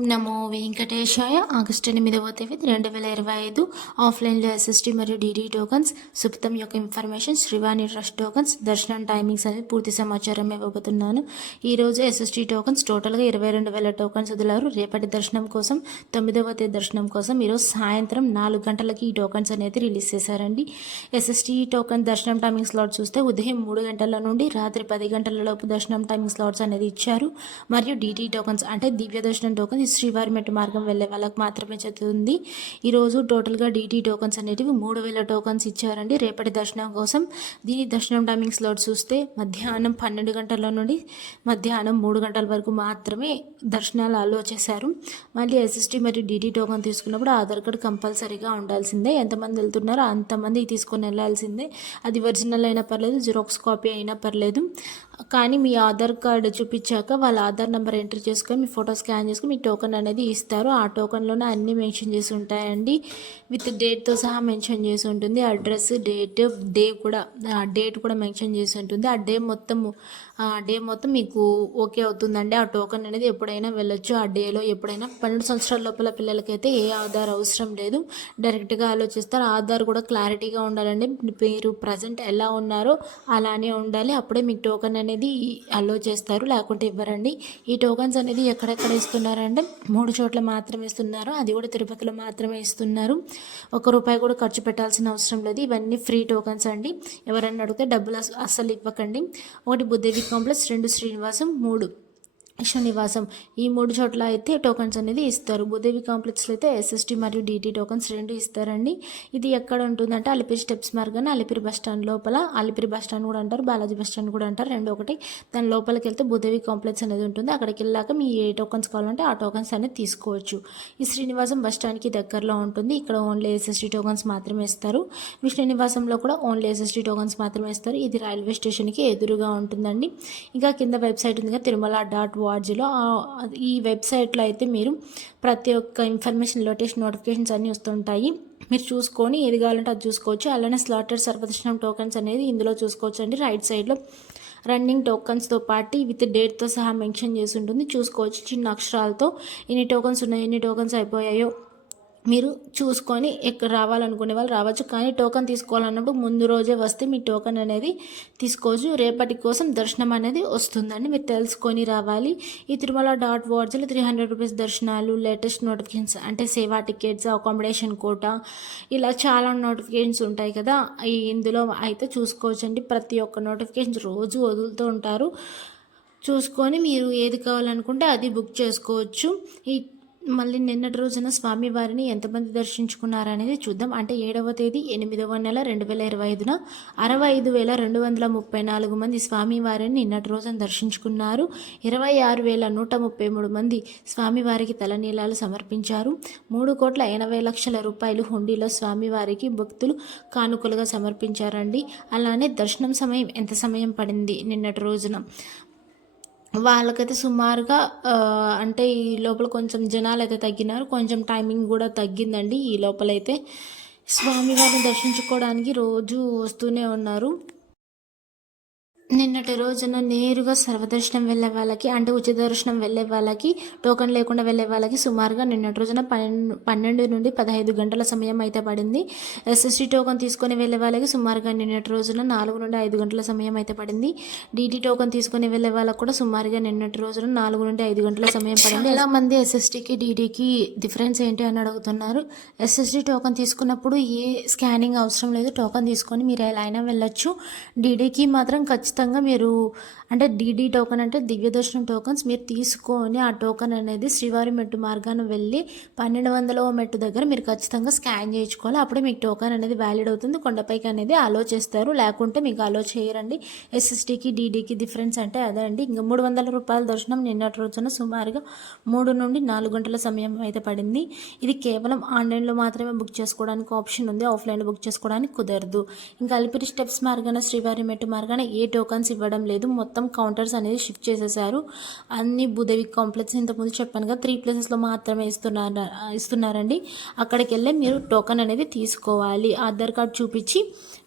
ఓం నమో వెంకటేశాయ. August 8వ తేదీ 2025 ఆఫ్లైన్లో ఎస్ఎస్టీ మరియు డీడీ టోకన్స్, సుప్తం యొక్క ఇన్ఫర్మేషన్, శ్రీవాణి ట్రస్ట్ టోకన్స్, దర్శనం టైమింగ్స్ అనేది పూర్తి సమాచారం ఇవ్వబోతున్నాను. ఈరోజు ఎస్ఎస్టీ టోకన్స్ టోటల్గా 22,000 టోకన్స్ వదిలారు. రేపటి దర్శనం కోసం 9వ తేదీ దర్శనం కోసం ఈరోజు సాయంత్రం 4 గంటలకి ఈ టోకన్స్ అనేది రిలీజ్ చేశారండి. ఎస్ఎస్టీ టోకన్ దర్శనం టైమింగ్ స్లాట్ చూస్తే ఉదయం 3 గంటల నుండి రాత్రి 10 గంటల లోపు దర్శనం టైమింగ్ స్లాట్స్ అనేది ఇచ్చారు. మరియు డీటీ టోకన్స్ అంటే దివ్య దర్శనం టోకన్స్ శ్రీవారి మెట్టు మార్గం వెళ్ళే వాళ్ళకి మాత్రమే చెందుతుంది. ఈరోజు టోటల్గా డీటీ టోకన్స్ అనేటివి 3,000 టోకన్స్ ఇచ్చారండి రేపటి దర్శనం కోసం. దీని దర్శనం టైమింగ్ స్లాట్ చూస్తే మధ్యాహ్నం 12 గంటల నుండి మధ్యాహ్నం 3 గంటల వరకు మాత్రమే దర్శనాలు అలో చేశారు. మళ్ళీ ఎస్ఎస్టీ మరియు డీటీ టోకన్ తీసుకున్నప్పుడు ఆధార్ కార్డు కంపల్సరీగా ఉండాల్సిందే. ఎంతమంది వెళ్తున్నారో అంతమంది తీసుకొని వెళ్ళాల్సిందే. అది ఒరిజినల్ అయినా పర్లేదు, జిరాక్స్ కాపీ అయినా పర్లేదు. కానీ మీ ఆధార్ కార్డు చూపించాక వాళ్ళ ఆధార్ నెంబర్ ఎంటర్ చేసుకొని మీ ఫోటో స్కాన్ చేసుకొని మీ టోకన్ అనేది ఇస్తారు. ఆ టోకన్లోనే అన్నీ మెన్షన్ చేసి ఉంటాయండి. విత్ డేట్తో సహా మెన్షన్ చేసి ఉంటుంది. అడ్రస్, డేట్ కూడా మెన్షన్ చేసి ఉంటుంది. ఆ డే మొత్తం మీకు ఓకే అవుతుందండి. ఆ టోకన్ అనేది ఎప్పుడైనా వెళ్ళొచ్చు. ఆ డేలో ఎప్పుడైనా 12 సంవత్సరాల లోపల పిల్లలకైతే ఏ ఆధార్ అవసరం లేదు, డైరెక్ట్గా ఆలోచిస్తారు. ఆధార్ కూడా క్లారిటీగా ఉండాలండి. మీరు ప్రజెంట్ ఎలా ఉన్నారో అలానే ఉండాలి. అప్పుడే మీకు టోకన్ అనేది అలో చేస్తారు, లేకుంటే ఇవ్వరండి. ఈ టోకన్స్ అనేది ఎక్కడెక్కడ ఇస్తున్నారంటే 3 చోట్ల మాత్రమే ఇస్తున్నారు. అది కూడా తిరుపతిలో మాత్రమే ఇస్తున్నారు. ₹1 కూడా ఖర్చు పెట్టాల్సిన అవసరం లేదు. ఇవన్నీ ఫ్రీ టోకన్స్ అండి. ఎవరన్నా అడిగితే డబ్బులు అస్సలు ఇవ్వకండి. 1 బుద్ధదేవి కాంప్లెక్స్, 2 శ్రీనివాసం, 3 శ్రీనివాసం, ఈ 3 చోట్ల అయితే టోకన్స్ అనేది ఇస్తారు. భూదేవి కాంప్లెక్స్లో అయితే ఎస్ఎస్టీ మరియు డీటీ టోకన్స్ 2 ఇస్తారండి. ఇది ఎక్కడ ఉంటుందంటే అలిపిరి స్టెప్స్ మార్గాన అలిపిరి బస్ స్టాండ్ లోపల, అలిపిరి బస్ స్టాండ్ కూడా అంటారు, బాలాజీ బస్ స్టాండ్ కూడా అంటారు, రెండు ఒకటి. దాని లోపలికి వెళ్తే భూదేవి కాంప్లెక్స్ అనేది ఉంటుంది. అక్కడికి వెళ్ళాక మీ ఏ టోకన్స్ కావాలంటే ఆ టోకన్స్ అనేది తీసుకోవచ్చు. ఈ శ్రీనివాసం బస్ స్టాండ్కి దగ్గరలో ఉంటుంది. ఇక్కడ ఓన్లీ ఎస్ఎస్టీ టోకన్స్ మాత్రమే ఇస్తారు. మీ శ్రీనివాసంలో కూడా ఓన్లీ ఎస్ఎస్టీ టోకన్స్ మాత్రమే ఇస్తారు. ఇది రైల్వే స్టేషన్కి ఎదురుగా ఉంటుందండి. ఇంకా కింద వెబ్సైట్ ఉంది, తిరుమల.org. ఈ వెబ్సైట్లో అయితే మీరు ప్రతి ఒక్క ఇన్ఫర్మేషన్, లేటెస్ట్ నోటిఫికేషన్స్ అన్నీ వస్తుంటాయి. మీరు చూసుకొని ఏది కావాలంటే అది చూసుకోవచ్చు. అలానే స్లాటెడ్ సర్వదర్శనం టోకన్స్ అనేది ఇందులో చూసుకోవచ్చు అండి. రైట్ సైడ్లో రన్నింగ్ టోకన్స్తో పాటు విత్ డేట్తో సహా మెన్షన్ చేసి ఉంటుంది. చూసుకోవచ్చు చిన్న అక్షరాలతో ఎన్ని టోకన్స్ ఉన్నాయో, ఎన్ని టోకన్స్ అయిపోయాయో మీరు చూసుకొని ఎక్కడ రావాలనుకునే వాళ్ళు రావచ్చు. కానీ టోకన్ తీసుకోవాలన్నప్పుడు ముందు రోజే వస్తే మీ టోకన్ అనేది తీసుకోవచ్చు. రేపటి కోసం దర్శనం అనేది వస్తుందండి, మీరు తెలుసుకొని రావాలి. ఈ తిరుమల.orgలో ₹300 దర్శనాలు, లేటెస్ట్ నోటిఫికేషన్స్ అంటే సేవా టికెట్స్, అకామిడేషన్ కోటా, ఇలా చాలా నోటిఫికేషన్స్ ఉంటాయి కదా. ఇందులో అయితే చూసుకోవచ్చండి. ప్రతి ఒక్క నోటిఫికేషన్ రోజు వదులుతూ ఉంటారు. చూసుకొని మీరు ఏది కావాలనుకుంటే అది బుక్ చేసుకోవచ్చు. మళ్ళీ నిన్నటి రోజున స్వామివారిని ఎంతమంది దర్శించుకున్నారనేది చూద్దాం. అంటే 7వ తేదీ 8వ నెల 2025న 65,234 మంది స్వామివారిని నిన్నటి రోజున దర్శించుకున్నారు. 26,133 మంది స్వామివారికి తలనీలాలు సమర్పించారు. 3,80,00,000 రూపాయలు హుండీలో స్వామివారికి భక్తులు కానుకలుగా సమర్పించారండి. అలానే దర్శనం సమయం ఎంత సమయం పడింది నిన్నటి రోజున వాళ్ళకైతే సుమారుగా అంటే ఈ లోపల కొంచెం జనాలు అయితే తగ్గినారు, కొంచెం టైమింగ్ కూడా తగ్గిందండి. ఈ లోపలైతే స్వామివారిని దర్శించుకోవడానికి రోజు వస్తూనే ఉన్నారు. నిన్నటి రోజున నేరుగా సర్వదర్శనం వెళ్ళే వాళ్ళకి, అంటే ఉచిత దర్శనం వెళ్ళే వాళ్ళకి, టోకన్ లేకుండా వెళ్ళే వాళ్ళకి సుమారుగా నిన్నటి రోజున 12 నుండి 15 గంటల సమయం అయితే పడింది. ఎస్ఎస్టీ టోకన్ తీసుకొని వెళ్ళే వాళ్ళకి సుమారుగా నిన్నటి రోజున 4 నుండి 5 గంటల సమయం అయితే పడింది. డీటీ టోకన్ తీసుకొని వెళ్ళే వాళ్ళకి కూడా సుమారుగా నిన్నటి రోజున 4 నుండి 5 గంటల సమయం పడింది. ఎలా మంది ఎస్ఎస్టీకి డీడీకి డిఫరెన్స్ ఏంటి అని అడుగుతున్నారు. ఎస్ఎస్టీ టోకన్ తీసుకున్నప్పుడు ఏ స్కానింగ్ అవసరం లేదు, టోకన్ తీసుకొని మీరు ఎలా అయినా వెళ్ళొచ్చు. డీడీకి మాత్రం ఖచ్చితంగా మీరు అంటే డీడీ టోకన్ అంటే దివ్య దర్శనం టోకన్స్ మీరు తీసుకొని ఆ టోకన్ అనేది శ్రీవారి మెట్టు మార్గాన్ని వెళ్ళి 1200వ మెట్టు దగ్గర మీరు ఖచ్చితంగా స్కాన్ చేయించుకోవాలి. అప్పుడే మీకు టోకన్ అనేది వ్యాలిడ్ అవుతుంది. కొండపైకి అనేది అలో చేస్తారు, లేకుంటే మీకు అలో చేయరండి. ఎస్ఎస్టీకి డీడీకి డిఫరెన్స్ అంటే అదే అండి. ఇంకా ₹300 దర్శనం నిన్నటి రోజున సుమారుగా 3 నుండి 4 గంటల సమయం అయితే పడింది. ఇది కేవలం ఆన్లైన్లో మాత్రమే బుక్ చేసుకోవడానికి ఆప్షన్ ఉంది, ఆఫ్లైన్లో బుక్ చేసుకోవడానికి కుదరదు. ఇంకా అలిపిరి స్టెప్స్ మార్గాన శ్రీవారి మెట్టు మార్గాన ఏ టోకన్ టోకన్స్ ఇవ్వడం లేదు, మొత్తం కౌంటర్స్ అనేది షిఫ్ట్ చేసేసారు. అన్ని భూదేవి కాంప్లెక్స్ ఇంతకుముందు చెప్పాను కదా 3 ప్లేసెస్లో మాత్రమే ఇస్తున్నారండి. అక్కడికి వెళ్ళి మీరు టోకన్ అనేది తీసుకోవాలి. ఆధార్ కార్డ్ చూపించి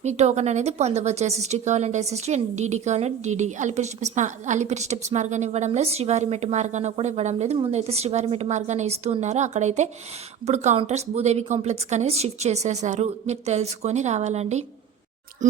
మీ టోకన్ అనేది పొందవచ్చు. SST కావాలంటే SST అండ్ DD కావాలంటే DD. అలిపిరి స్టెప్స్ మార్గాన్ని ఇవ్వడం లేదు, శ్రీవారి మెట్టు మార్గాన్ని కూడా ఇవ్వడం లేదు. ముందైతే శ్రీవారి మెట్టు మార్గాన్ని ఇస్తూ ఉన్నారు. అక్కడైతే ఇప్పుడు కౌంటర్స్ భూదేవి కాంప్లెక్స్కి అనేది షిఫ్ట్ చేసేసారు. మీరు తెలుసుకొని రావాలండి.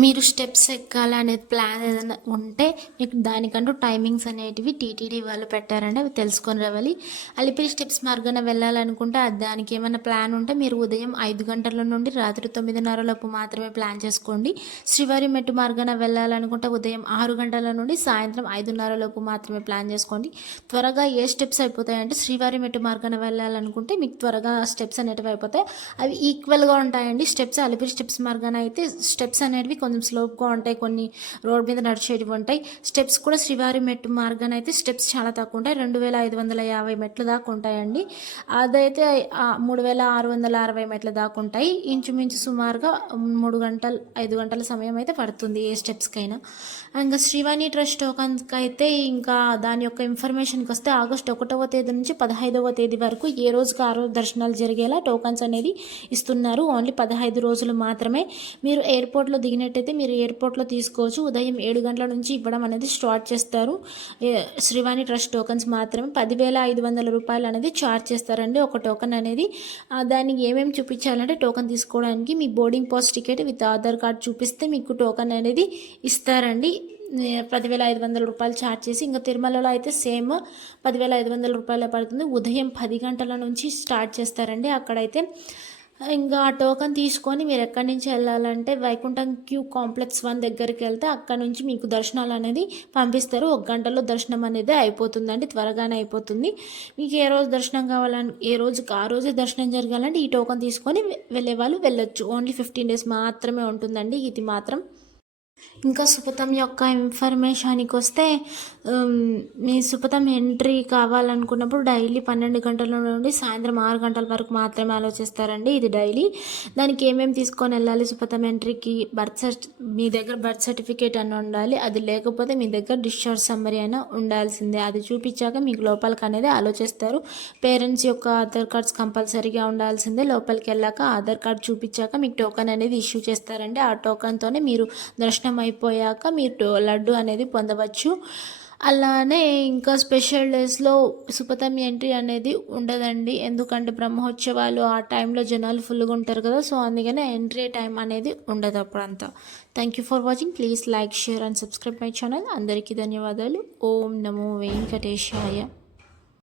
మీరు స్టెప్స్ ఎక్కాలనే ప్లాన్ ఏదైనా ఉంటే మీకు దానికంటూ టైమింగ్స్ అనేటివి TTD వాళ్ళు పెట్టారండి, అవి తెలుసుకొని రావాలి. అలిపిరి స్టెప్స్ మార్గాన వెళ్ళాలనుకుంటే దానికి ఏమైనా ప్లాన్ ఉంటే మీరు ఉదయం 5 గంటల నుండి రాత్రి 9:30 లోపు మాత్రమే ప్లాన్ చేసుకోండి. శ్రీవారి మెట్టు మార్గాన వెళ్ళాలనుకుంటే ఉదయం 6 గంటల నుండి సాయంత్రం 5:30 లోపు మాత్రమే ప్లాన్ చేసుకోండి. త్వరగా ఏ స్టెప్స్ అయిపోతాయంటే శ్రీవారి మెట్టు మార్గాన వెళ్ళాలనుకుంటే మీకు త్వరగా స్టెప్స్ అనేటివి అయిపోతాయి. అవి ఈక్వల్గా ఉంటాయండి. స్టెప్స్ అలిపిరి స్టెప్స్ మార్గాన అయితే స్టెప్స్ అనేటివి కొంచెం స్లోప్గా ఉంటాయి, కొన్ని రోడ్ మీద నడిచేటివి ఉంటాయి. స్టెప్స్ కూడా శ్రీవారి మెట్టు మార్గాన అయితే స్టెప్స్ చాలా తక్కువ ఉంటాయి, 2550 మెట్లు దాకా ఉంటాయండి. అదైతే 3660 మెట్ల దాకా ఉంటాయి. ఇంచుమించు సుమారుగా 5 గంటల సమయం అయితే పడుతుంది ఏ స్టెప్స్కైనా. ఇంకా శ్రీవాణి ట్రస్ట్ టోకన్స్కి అయితే ఇంకా దాని యొక్క ఇన్ఫర్మేషన్కి వస్తే ఆగస్టు 1వ తేదీ నుంచి 15వ తేదీ వరకు ఏ రోజుకి ఆ రోజు దర్శనాలు జరిగేలా టోకన్స్ అనేది ఇస్తున్నారు. ఓన్లీ 15 రోజులు మాత్రమే. మీరు ఎయిర్పోర్ట్లో దిగినట్టయితే మీరు ఎయిర్పోర్ట్లో తీసుకోవచ్చు. ఉదయం 7 గంటల నుంచి ఇవ్వడం అనేది స్టార్ట్ చేస్తారు. శ్రీవాణి ట్రస్ట్ టోకన్స్ మాత్రమే 10,500 రూపాయలు అనేది ఛార్జ్ చేస్తారండి ఒక టోకన్ అనేది. దానికి ఏమేమి చూపించాలంటే టోకన్ తీసుకోవడానికి మీ boarding pass ticket with Aadhaar card చూపిస్తే మీకు టోకన్ అనేది ఇస్తారండి. 10,500 రూపాయలు ఛార్జ్ చేసి. ఇంకా తిరుమలలో అయితే సేమ్ 10,500 రూపాయలు పడుతుంది. ఉదయం 10 గంటల నుంచి స్టార్ట్ చేస్తారండి అక్కడైతే. ఇంకా ఆ టోకన్ తీసుకొని మీరు ఎక్కడి నుంచి వెళ్ళాలంటే వైకుంఠం క్యూ కాంప్లెక్స్ 1 దగ్గరికి వెళ్తే అక్కడ నుంచి మీకు దర్శనాలు అనేది పంపిస్తారు. 1 గంటలో దర్శనం అనేది అయిపోతుందండి, త్వరగానే అయిపోతుంది. మీకు ఏ రోజు దర్శనం కావాలని ఏ రోజుకి ఆ రోజే దర్శనం జరగాలంటే ఈ టోకన్ తీసుకొని వెళ్ళే వాళ్ళు వెళ్ళొచ్చు. ఓన్లీ 15 డేస్ మాత్రమే ఉంటుందండి ఇది మాత్రం. ఇంకా సుపథం యొక్క ఇన్ఫర్మేషన్కి వస్తే మీ సుపథం ఎంట్రీ కావాలనుకున్నప్పుడు డైలీ 12 గంటల నుండి సాయంత్రం 6 గంటల వరకు మాత్రమే ఆలోచిస్తారండి. ఇది డైలీ. దానికి ఏమేమి తీసుకొని వెళ్ళాలి సుపథం ఎంట్రీకి? మీ దగ్గర బర్త్ సర్టిఫికేట్ అని ఉండాలి. అది లేకపోతే మీ దగ్గర డిశ్చార్జ్ సమ్మరీ అయినా ఉండాల్సిందే. అది చూపించాక మీకు లోపలికి అనేది ఆలోచిస్తారు. పేరెంట్స్ యొక్క ఆధార్ కార్డ్స్ కంపల్సరీగా ఉండాల్సిందే. లోపలికి వెళ్ళాక ఆధార్ కార్డ్ చూపించాక మీకు టోకన్ అనేది ఇష్యూ చేస్తారండి. ఆ టోకన్తోనే మీరు దర్శనం అయిపోయాక మీరు లడ్డు అనేది పొందవచ్చు. అలానే ఇంకా స్పెషల్ డేస్లో సుపథం ఎంట్రీ అనేది ఉండదండి, ఎందుకంటే బ్రహ్మోత్సవాలు ఆ టైంలో జనాలు ఫుల్గా ఉంటారు కదా, సో అందుకనే ఎంట్రీ టైం అనేది ఉండదు అప్పుడంతా. Thank you for watching. Please like, share and subscribe my channel. అందరికీ ధన్యవాదాలు. ఓం నమో వెంకటేశాయ.